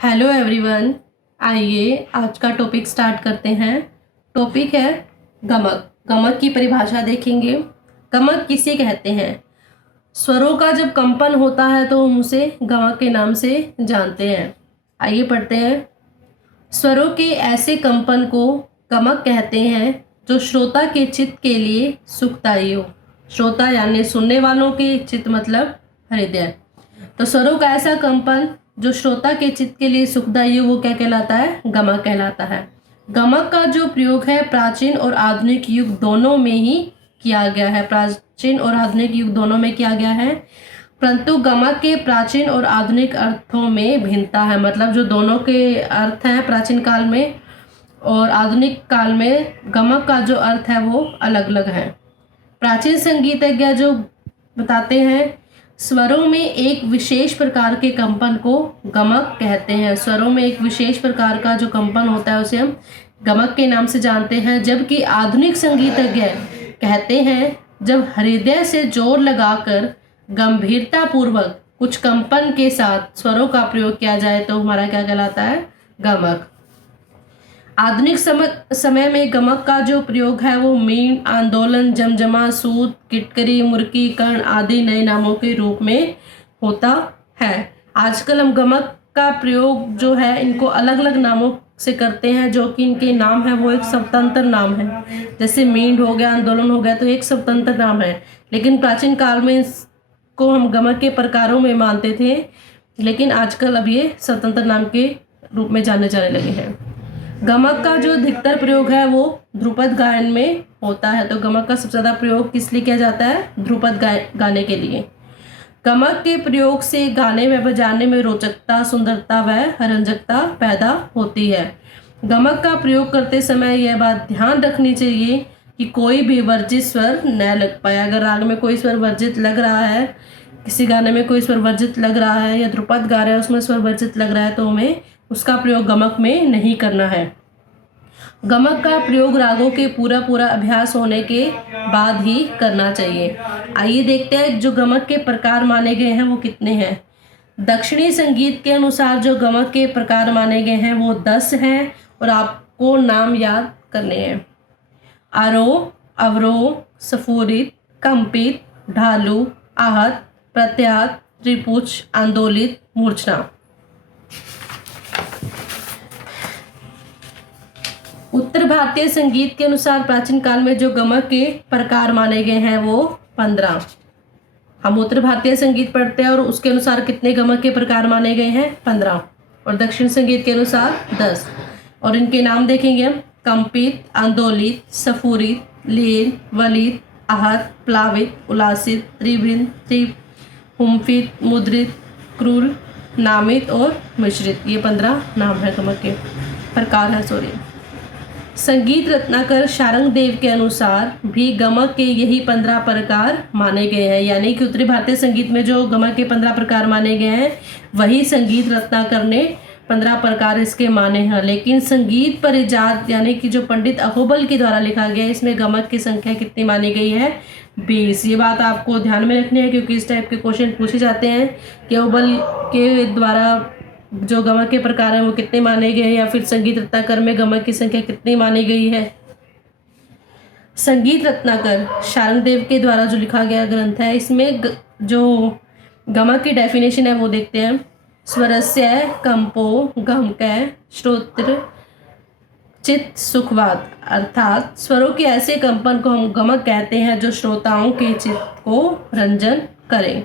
Hello everyone. आइए आज का टॉपिक स्टार्ट करते हैं। टॉपिक है गमक। गमक की परिभाषा देखेंगे। गमक किसे कहते हैं? स्वरों का जब कंपन होता है तो हम उसे गमक के नाम से जानते हैं। आइए पढ़ते हैं। स्वरों के ऐसे कंपन को गमक कहते हैं जो श्रोता के चित्त के लिए सुखदायी हो। श्रोता यानी सुनने वालों के चित्त मतलब हृदय। तो स्वरों का ऐसा कंपन जो श्रोता के चित्त के लिए सुखदायी हो वो क्या कहलाता है? गमक कहलाता है। गमक का जो प्रयोग है प्राचीन और आधुनिक युग दोनों में ही किया गया है। प्राचीन और आधुनिक युग दोनों में किया गया है, परंतु गमक के प्राचीन और आधुनिक अर्थों में भिन्नता है। मतलब जो दोनों के अर्थ हैं प्राचीन काल में और आधुनिक काल में, गमक का जो अर्थ है वो अलग अलग है। प्राचीन संगीतज्ञ जो बताते हैं स्वरों में एक विशेष प्रकार के कंपन को गमक कहते हैं। स्वरों में एक विशेष प्रकार का जो कंपन होता है उसे हम गमक के नाम से जानते हैं। जबकि आधुनिक संगीतज्ञ कहते हैं जब हृदय से जोर लगाकर गंभीरता पूर्वक कुछ कंपन के साथ स्वरों का प्रयोग किया जाए तो हमारा क्या कहलाता है? गमक। आधुनिक समय में गमक का जो प्रयोग है वो मीण, आंदोलन, जमजमा, सूत, किटकरी, मुर्की, कर्ण आदि नए नामों के रूप में होता है। आजकल हम गमक का प्रयोग जो है इनको अलग अलग नामों से करते हैं, जो कि इनके नाम है वो एक स्वतंत्र नाम है। जैसे मीण हो गया, आंदोलन हो गया, तो एक स्वतंत्र नाम है। लेकिन प्राचीन काल में इसको हम गमक के प्रकारों में मानते थे, लेकिन आजकल अब ये स्वतंत्र नाम के रूप में जाने जाने लगे हैं। गमक का जो अधिकतर प्रयोग है वो ध्रुपद गायन में होता है। तो गमक का सबसे ज़्यादा प्रयोग किस लिए किया जाता है? ध्रुपद गाने के लिए। गमक के प्रयोग से गाने में बजाने में रोचकता, सुंदरता व रंजकता पैदा होती है। गमक का प्रयोग करते समय यह बात ध्यान रखनी चाहिए कि कोई भी वर्जित स्वर न लग पाए। अगर राग में कोई स्वर वर्जित लग रहा है, किसी गाने में कोई स्वर वर्जित लग रहा है या ध्रुपद गा रहे हैं उसमें स्वर वर्जित लग रहा है तो हमें उसका प्रयोग गमक में नहीं करना है। गमक का प्रयोग रागों के पूरा अभ्यास होने के बाद ही करना चाहिए। आइए देखते हैं जो गमक के प्रकार माने गए हैं वो कितने हैं। दक्षिणी संगीत के अनुसार जो गमक के प्रकार माने गए हैं वो 10 हैं और आपको नाम याद करने हैं। आरोह, अवरोह, स्फुरित, कंपित, ढालू, आहत, प्रत्याहत, त्रिपुच, आंदोलित, मूर्छना। उत्तर भारतीय संगीत के अनुसार प्राचीन काल में जो गमक के प्रकार माने गए हैं वो 15। हम उत्तर भारतीय संगीत पढ़ते हैं और उसके अनुसार कितने गमक के प्रकार माने गए हैं? 15। और दक्षिण संगीत के अनुसार 10। और इनके नाम देखेंगे हम। कंपित, आंदोलित, स्फुरित, लीन, वलित, आहत, प्लावित, उल्लासित, त्रिभिन्न, त्रिपुंफित, मुद्रित, क्रूर, नामित और मिश्रित। ये 15 नाम है गमक के प्रकार है। संगीत रत्नाकर शारंगदेव के अनुसार भी गमक के यही 15 प्रकार माने गए हैं। यानी कि उत्तरी भारतीय संगीत में जो गमक के 15 प्रकार माने गए हैं वही संगीत रत्नाकर ने 15 प्रकार इसके माने हैं। लेकिन संगीत परिजात यानी कि जो पंडित अहोबल के द्वारा लिखा गया है इसमें गमक की संख्या कितनी मानी गई है? 20। ये बात आपको ध्यान में रखनी है क्योंकि इस टाइप के क्वेश्चन पूछे जाते हैं कि अहोबल के द्वारा जो गमक के प्रकार हैं वो कितने माने गए हैं या फिर संगीत रत्नाकर में गमक की संख्या कितनी मानी गई है। संगीत रत्नाकर शारंगदेव के द्वारा जो लिखा गया ग्रंथ है इसमें जो गमक की डेफिनेशन है वो देखते हैं। स्वरस्य कंपो गमकः श्रोत्र चित्त सुखवाद, अर्थात स्वरों के ऐसे कंपन को हम गमक कहते हैं जो श्रोताओं के चित्त को रंजन करें।